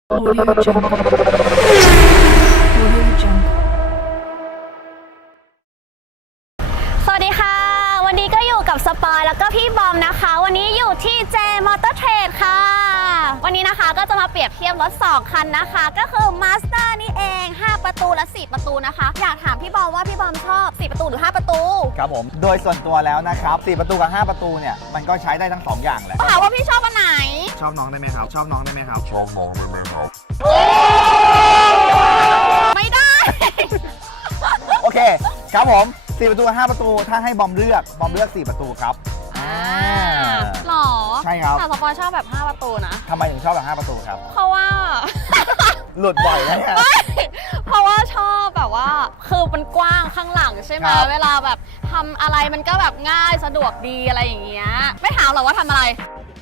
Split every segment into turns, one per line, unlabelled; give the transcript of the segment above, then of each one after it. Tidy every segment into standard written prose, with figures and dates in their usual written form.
Audio Jungle. Audio Jungle.
สวัสดีค่ะวันนี้ก็อยู่กับสปอยแล้วก็พี่บอมนะคะวันนี้อยู่ที่ J Motor Trade ค่ะวันนี้นะคะก็จะมาเปรียบเทียบรถ2คันนะคะก็คือ Master นี่เอง5ประตูและ4ประตูนะคะอยากถามพี่บอมว่าพี่บอมชอบ4ประตูหรือ5ประตู
ครับผมโดยส่วนตัวแล้วนะครับ4ประตูกับ5ประตูเนี่ยมันก็ใช้ได้ทั้ง2อย่างแหละ
ถามว่าพี่ชอบอันไหน
ชอบน้องได้ไหมครับชอบน้องได้ไหมครับชอบน้องได้ไหมครับ
ไม่ได้
โอเคครับผม4ประตูกับ5ประตูถ้าให้บอมเลือก4ประตูครับ
หรอ
ใช่ครับ
แต่สปอยชอบแบบ5ประตูนะ
ทำไมถึงชอบแบบ5ประตูครับ
เพราะว่า
หลุดบ่อยนะเนี่ย
เพราะว่าชอบแบบว่าคือมันกว้างข้างหลังใช่ไหม
ครับ
เวลาแบบทำอะไรมันก็แบบง่ายสะดวกดีอะไรอย่างเงี้ยไม่ถามหรอกว่าทำอะไร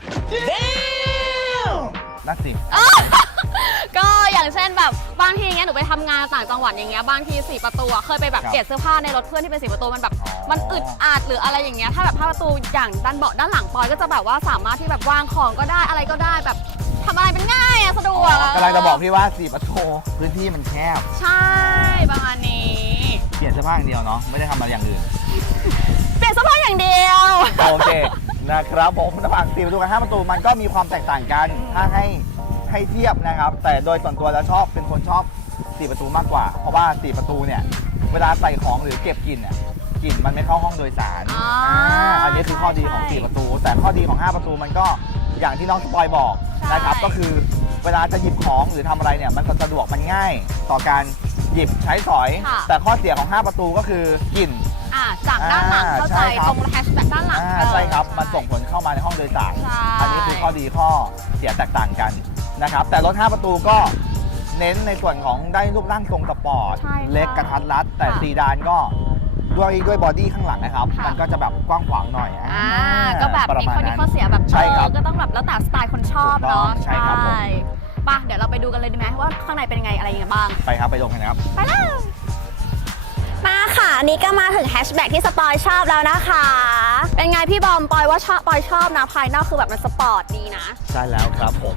นั่นสิ
ก็อย่างเช่นแบบบางทีเงี้ยหนูไปทำงานต่างจังหวัดอย่างเงี้ยบางที4ประตูอะเคยไปแบบ
ครับ
เปลี่ยนเสื้อผ้าในรถเพื่อนที่เป็น4ประตูมันแบบ
อ๋อ
มันอึดอัดหรืออะไรอย่างเงี้ยถ้าแบบ5ประตูอย่างด้านเบาะด้านหลังปอยก็จะแบบว่าสามารถที่แบบวางของก็ได้อะไรก็ได้แบบทำอะไรเป็นง่ายอะสะดวกอะ
กำลังจะบอกพี่ว่า4ประตูพื้นที่มันแคบ
ใช่ประมาณนี้
เปลี่ยนเสื้อผ้าอย่างเดียวเนาะไม่ได้ทำอะไรอย่างอื่น
เปลี่ยนเสื้อผ้าอย่างเดียว
โอเคนะครับผมระหว่าง4ประตูกับ5ประตูมันก็มีความแตกต่างกันถ้าให้เทียบนะครับแต่โดยส่วนตัวแล้วเป็นคนชอบ4ประตูมากกว่า เพราะว่า4ประตูเนี่ยเวลาใส่ของหรือเก็บกลิ่นเนี่ยกลิ่นมันไม่เข้าห้องโดยสาร อันนี้คือข้อดีของ4ประตู แต่ข้อดีของ5ประตูมันก็อย่างที่น้องสปอยบอกนะครับก็คือเวลาจะหยิบของหรือทำอะไรเนี่ยมันสะดวกมันง่ายต่อการหยิบใช้สอย แต่ข้อเสียของ5ประตูก็คือกลิ่น
จากด้านหลังเข้าใจ
ใช่ครับ
ตรงแฮชแบ็กด้านหลัง
ใช่ครับมันส่งผลเข้ามาในห้องโดยสาร
ใช่
อันนี้คือข้อดีข้อเสียแตกต่างกันนะครับแต่รถ5ประตูก็เน้นในส่วนของได้รูปร่างทรงสปอร์ต
ใช่ค่ะ
เล็กกระทัดรัด แต่
ค่ะ
ซีดานก็ด้วยบอดี้ข้างหลังนะครับ
ค่ะ
มันก็จะแบบกว้างขวางหน่อย
ก็แบบ
ประ
มี
มาณ
ข้อดี
นั้น
ข้อเสียแบบ
ใช่ครับ
ก็ต้องแบบแล้วแต่สไตล์คนชอบ
ถูกต้อง
เนาะ
ใช่ครับผม
ป่ะเดี๋ยวเราไปดูกันเลยดีไหมว่าข้างในเป็นยังไงอะไรยังไงบ้าง
ไปครับไปลงกันนะครับ
ไปแล้วมาค่ะอันนี้ก็มาถึงแฮชแบ็กที่สปอยชอบแล้วนะคะ เป็นไงพี่บอมปอยว่าปอยชอบนะภายนอกคือแบบมันสปอร์ตดีนะ
ใช่แล้วครับผม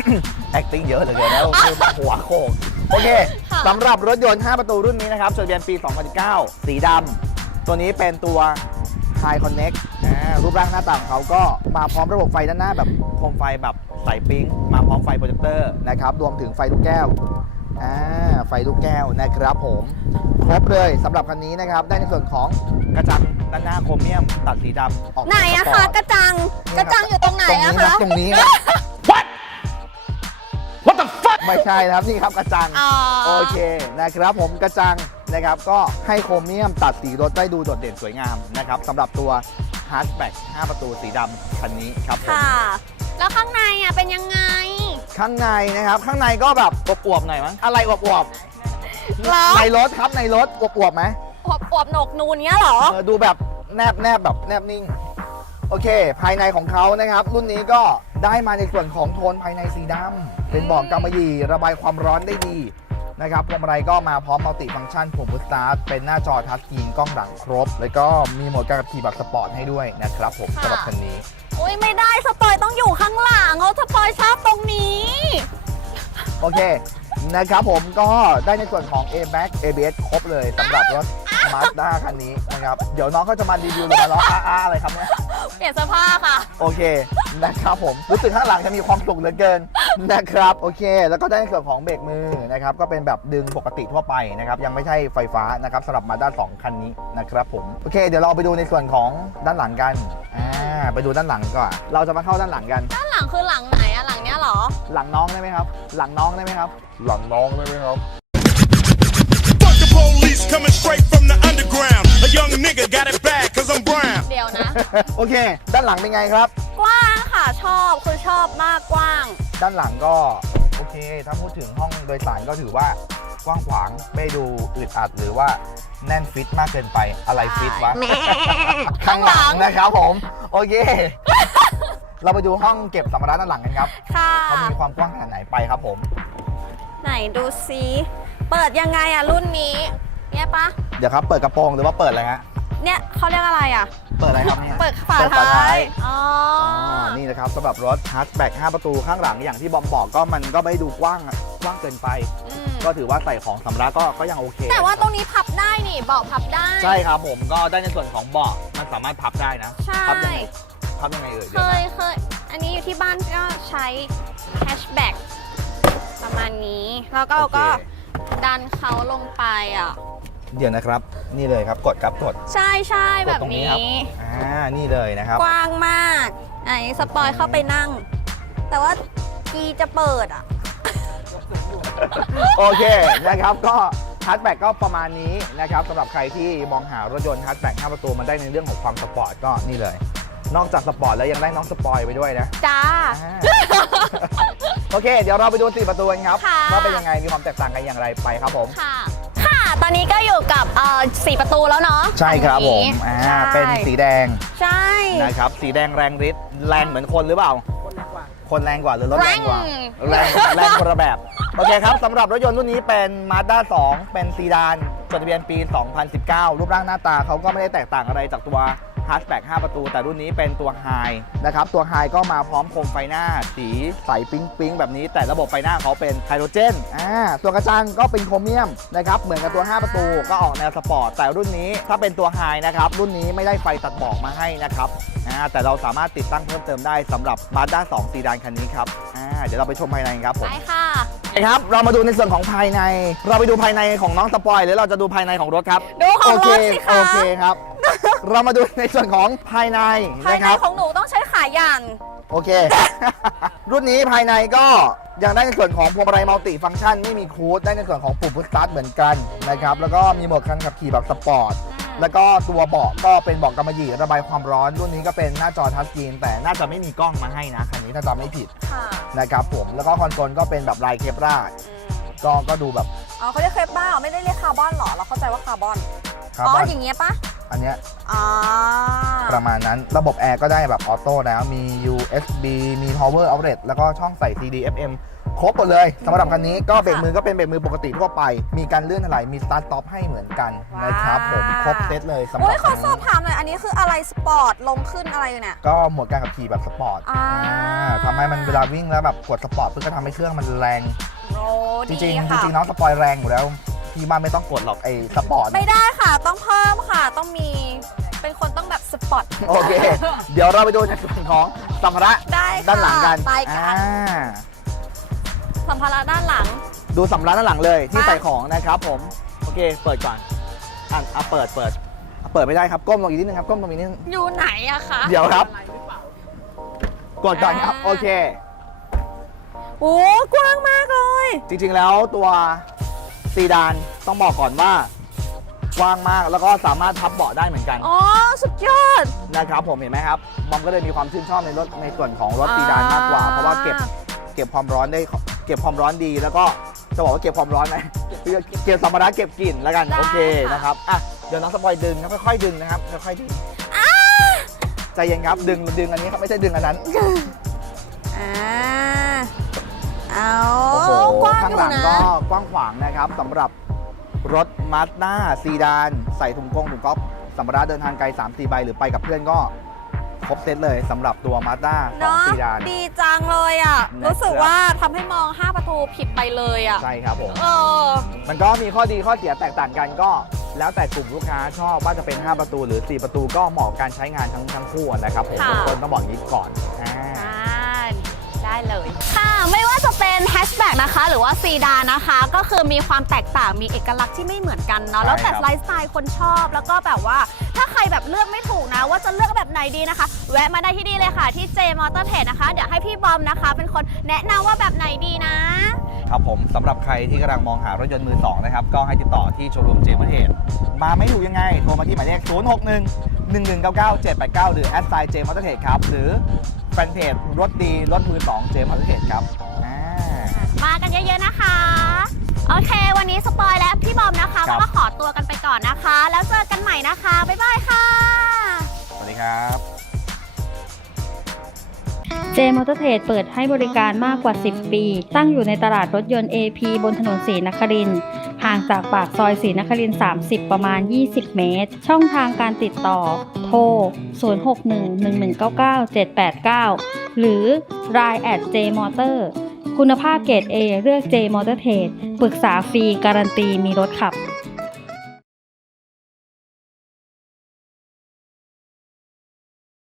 acting เยอะเหลือเกินแล้วคือหัวโขกโอเค
ค่ะ
สำหรับรถยนต์ 5 ประตูรุ่นนี้นะครับจดทะเบียนปี 2019 สีดำตัวนี้เป็นตัว High Connect รูปร่างหน้าตาของเขาก็มาพร้อมระบบไฟด้านหน้าแบบโคมไฟแบบใสปิ๊งมาพร้อมไฟโปรเจคเตอร์นะครับรวมถึงไฟลูกแก้วไฟลูกแก้วนะครับผมครบเลยสำหรับคันนี้นะครับได้ในส่วนของกระจังด้านหน้าโครเมียมตัดสีดำออก
ไหนอะคะกระจังอยู่ตรงไหนอะคะ
ตรงนี้ครับ What the fuck ไม่ใช่นะครับนี่ครับกระจัง
อ๋อ
โอเคนะครับผมกระจังนะครับก็ให้โครเมียมตัดสีรถได้ดูโดดเด่นสวยงามนะครับสำหรับตัวฮาร์ดแบ็ก5ประตูสีดำคันนี้ครับผม
ค่ะ แล้วข้างในอะเป็นยังไง
ข้างในนะครับข้างในก็แบบอวบๆหน่อยมั้งอะไรอวบ
เหรอ
ๆในรถครับในรถอวบๆไหม
อวบโหนกนูนเนี้ยเหรอ
ดูแบบแนบแบบแนบนิ่งโอเค ภายในของเขานะครับรุ่นนี้ก็ได้มาในส่วนของโทนภายในสีดำเป็นเบาะกำมะหยี่ระบายความร้อนได้ดีนะครับพวงมาลัยก็มาพร้อมมัลติฟังก์ชันปุ่มพุชสตาร์ทเป็นหน้าจอทัชสกรีนกล้องหลังครบ แล้วก็มีโหมดการขับขี่แบบสปอร์ตให้ด้วยนะครับผม
ค่ะ
สำหรับคันนี้
อุ้ยไม่ได้สปอยต้องอยู่ข้างหลังเขาสปอยชอบตรงนี้
โอเคนะครับผมก็ได้ในส่วนของ ABAC ABS ครบเลยสำหรับรถ Mazda คันนี้นะครับเดี๋ยวน้องก็จะมารีวิวหรือมาล้ออะไรครับเนี่ย
เปลี่ยนเสื้อผ้าค่ะ
โอเคนะครับผมรู้สึกข้างหลังจะมีความสุขเหลือเกินนะครับโอเค แล้วก็ได้ในส่วนของเบรกมือนะครับก็เป็นแบบดึงปกติทั่วไปนะครับยังไม่ใช่ไฟฟ้านะครับสำหรับ Mazda 2 คันนี้นะครับผมโอเค เดี๋ยวเราไปดูในส่วนของด้านหลังกันไปดูด้านหลังก่อนเราจะมาเข้าด้านหลังกัน
ด้านหลังคือหลังไหนอะหลังเนี้ยเหรอ
หลังน้องได้ไหมครับหลังน้องได้ไหมครับ
หลังน้องได้ไหมครับ
Fuck the police coming straight from the underground. A young nigga got it bad cause I'm brown.
เดี๋ยวนะ
โอเค ด้านหลังเป็นไงครับ
กว้างค่ะชอบคือชอบมากกว้าง
ด้านหลังก็โอเค ถ้าพูดถึงห้องโดยสารก็ถือว่ากว้างขวางไม่ดูอึดอัดหรือว่าแน่นฟิตมากเกินไปอะไรฟิตวะ ข้างหลังนะครับผม โอเค เราไปดูห้องเก็บสัมภาระด้านหลังกันครับ
ค่ะ
เขามีความกว้างขนาดไหนไปครับผม
ไหนดูซิเปิดยังไงอะรุ่นนี้เนี่ยปะ
เดี๋ยวครับเปิดกระโปรงหรือว่าเปิดอะไรฮะ
เนี่ยเขาเรียกอะไรอะ
เปิดอะไรครับเนี่ย
เปิดฝาท้ายอ๋ออ
นี่นะครับสำหรับรถฮาร์ดแบ็ก5ประตูข้างหลังอย่างที่บอมบอกก็มันก็ไม่ดูกว้างกว้างเกินไป
อืม
ก็ถือว่าใส่ของสำรับก็ยังโอเค
แต่ว่าตรงนี้พับได้นี่เบาะพับได้
ใช่ครับผมก็ได้ในส่วนของเบาะมันสามารถพับได้นะ
ใช่
พับยังไงเอ่ย
เคยอันนี้อยู่ที่บ้านก็ใช้แฮชแบ็กประมาณนี้แล้วก็เราก็ดันเขาลงไปอ่ะ
เดี๋ยวนะครับ นี่เลยครับกดครับกด
ใช่แบบ
ตรงนี้
นี้
ครับ นี่เลยนะครับ
กว้างมากไอ้สปอยเข้าไปนั่ง แต่ว่ากีจะเปิดอ่ะ
โอเคนะครับก็ฮัทแบ็กก็ประมาณนี้นะครับสำหรับใครที่มองหารถยนต์ฮัทแบ็ก5ประตูมันได้ในเรื่องของความสปอร์ตก็นี่เลย นอกจากสปอร์ตแล้วยังได้น้องสปอยไปด้วยนะ
จ้า
อ่าโอเค เดี๋ยวเราไปดู4ประตูกันครับ
ค่ะ
ว่าเป็นยังไงมีความแตกต่างกันอย่างไรไปครับผม
ค่ะ ค่ะ ตอนนี้ก็อยู่กับ4ประตูแล้วเนาะ
ใช่ครับผม
อันนี้
อ่า
ใช่
เป็นสีแดง
ใช่
นะครับสีแดงแรงฤทธิ์แรงเหมือนคนหรือเปล่า คนแรงกว่าหรือรถแรงกว่า แรงคนละแบบ โอเคครับสำหรับรถยนต์รุ่นนี้เป็น Mazda 2 เป็นซีดานจดทะเบียนปี 2019 รูปร่างหน้าตาเขาก็ไม่ได้แตกต่างอะไรจากตัว Hatchback 5 ประตู แต่รุ่นนี้เป็นตัว High นะครับตัว High ก็มาพร้อมโคมไฟหน้าสีใสปิ๊งแบบนี้ แต่ระบบไฟหน้าเขาเป็นไฮโดรเจนตัวกระจังก็เป็นโครเมียมนะครับเหมือนกับตัว 5 ประตูก็ออกแนวสปอร์ตแต่รุ่นนี้ถ้าเป็นตัว High นะครับรุ่นนี้ไม่ได้ไฟตัดหมอกมาให้นะครับแต่เราสามารถติดตั้งเพิ่มเติมได้สำหรับ Mazda 2 ซีดานคันนี้ครับเดี๋ยวเราไปชมภายในกันครับผม
ไปค่ะ
ครับเรามาดูในส่วนของภายใน เราไปดูภายในของน้องสปอยหรือเราจะดูภายในของรถครับ
ดูของรถสิคะ
โอเคครับ เรามาดูในส่วนของภายใน
ภาย
นะ
ใน
ครับ
ของหนูต้องใช้ขายัน
โอเค รุ่นนี้ภายในก็ยังได้ในส่วนของพวงมาลัยมัลติฟังก์ชันไม่มีครูซได้ในส่วนของปุ่มพุชสตาร์ทเหมือนกันนะครับแล้วก็มีโหมดการขับขี่แบบสปอร์ตแล้วก็ตัวเบาะก็เป็นเบาะกำมะหยี่ระบายความร้อนรุ่นนี้ก็เป็นหน้าจอทัชสกรีนแต่น่าจะไม่มีกล้องมาให้นะคันนี้ถ้าจำไม่ผิด
ค่ะ
นะครับผมแล้วก็คอนโซลก็เป็นแบบลายเคปราก็ดูแบบ
อ๋อเขาเรียกเครปบ้าไม่ได้เรียกคาร์บอนหรอ เราเข้าใจว่าคาร์บอน
คาร์
อ๋
บ
อ
อน
อย่างเงี้ยปะ
อันเนี้ย
อ๋อ
ประมาณนั้นระบบแอร์ก็ได้แบบออโต้แล้วมี USB มี power outlet แล้วก็ช่องใส่ CD FM ครบหมดเลยสำหรับคันนี้ก็เบรกมือก็เป็นเบรกมือปกติทั่วไป มีการเลื่อนถลายมี start stop ให้เหมือนกันนะครับผมครบเซตเลยสำหรับ
โอ้ยขอ
คัน
สอบ
นี้
ถามหน่อยอันนี้คืออะไรสปอร์ตลงขึ้นอะไรอยู่เนี่ย
ก็โหมดการขับขี่แบบสปอร์ต
อ่า
ทำให้มันเวลาวิ่งแล้วแบบกดสปอร์ตเพื่อก็ทำให้เครื่องมันแรง
โอ้
จ
ดี
ริงๆ
ค่ะ
จริงๆน้องสปอยแรงอยู่แล้วพี่บ้านไม่ต้องกดหรอกไอ้สปอร์ต
ไม่ได้ค่ะ ต้องเพิ่มค่ะ ต้องมี เป็นคนต้องแบบสปอร์ต
โอเค เดี๋ยวเราไปดูในส่วนของสัมภาระ
ได้ค่ะ
ด้านหลังกัน
ไปกัน สัมภาระด้านหลัง
ดูสัมภาระด้านหลังเลยที่
มา
ใส่ของนะครับผมโอเคเปิดก่อนเปิดไม่ได้ครับก้มลงอีกนิดนึงครับก้มลงอีกนิดนึง
อยู่ไหนอะคะ
เดี๋ยวครับกดก่อนครับ
อ่า
โอเค
โอ้กว้างมากเลย
จริงๆแล้วตัวซีดานต้องบอกก่อนว่ากว้างมากแล้วก็สามารถพับเบาะได้เหมือนกัน
อ๋อ สุดยอด
นะครับผมเห็นไหมครับบอมก็เลยมีความชื่นชอบในรถในส่วนของรถซีดานมากกว่า เพราะว่าเก็บความร้อนได้เก็บความร้อนดี แล้วก็จะบอกว่าเก็บความร้อนไหมเก็บสัมภาระเก็บกลิ่นแล้วกัน
ได้
โอเค
ค่ะ
นะครับอ่ะเดี๋ยวน้องสปอยดึงนะค่อยๆดึงนะครับค่อยๆดึงใจเย็นครับดึงอันนี้ครับไม่ใช่ดึงอันนั้น
อ่าเอา
โอ้โห
กว้าง
ข้าง
อ
หลั
ยู่
ง
นะ
ก็กว้างขวางนะครับสำหรับรถมาสด้าซีดานใส่ถุงถุงก๊อฟสัมภาระเดินทางไกล 3-4 ใบหรือไปกับเพื่อนก็ครบเซตเลยสำหรับตัวมาสด้า
เนาะ
2ซีดาน
ดีจังเลยอ่ะ
นะครับ
รู้สึกว่าทำให้มอง 5 ประตูผิดไปเลยอ่ะ
ใช่ครับผม
เออ
มันก็มีข้อดีข้อเสียแตกต่างกันก็แล้วแต่กลุ่มลูกค้าชอบว่าจะเป็น 5 ประตูหรือ 4 ประตูก็เหมาะกับการใช้งานทั้งคู่นะครับผม
ค่ะ
ทุกคนต้องบอกอย่างนี้ก่อน
ได้เลย ค่ะ ไม่ว่าจะเป็นแฮชแบ็กนะคะ หรือว่าซีดานนะคะ ก็คือมีความแตกต่างมีเอกลักษณ์ที่ไม่เหมือนกันเนาะ แล้วแต่ไลฟ์สไตล์คนชอบ แล้วก็แบบว่าถ้าใครแบบเลือกไม่ถูกนะ ว่าจะเลือกแบบไหนดีนะคะ แวะมาได้ที่นี่เลยค่ะที่ J Motor Trade นะคะ เดี๋ยวให้พี่บอมนะคะ เป็นคนแนะนำว่าแบบไหนดีนะ
ครับผมสำหรับใครที่กำลังมองหารถยนต์มือสองนะครับก็ให้ติดต่อที่โชว์รูมเจมส์เทสมาไม่ถูกยังไงโทรมาที่หมายเลข 061-1199-789 หรือแอดไซน์เจมส์เทสครับหรือแฟนเพจรถดีรถมือสองเจมส์เทสครับ
มากันเยอะๆนะคะ โอเค วันนี้สปอยและพี่บอมนะคะ
ครับ
ก็ขอตัวกันไปก่อนนะคะ แล้วเจอกันใหม่นะคะ บ๊ายบายค่ะ
สวัสดีครับ
J Motor Trade เปิดให้บริการมากกว่า 10 ปี ตั้งอยู่ในตลาดรถยนต์ AP บนถนนศรีนครินทร์ห่างจากปากซอยศรีนครินทร์30 ประมาณ 20 เมตร ช่องทางการติดต่อ โทร 0611199789 หรือ Line @jmotor คุณภาพเกรด A เลือก J Motor Trade ปรึกษาฟรีการันตีมีรถขับ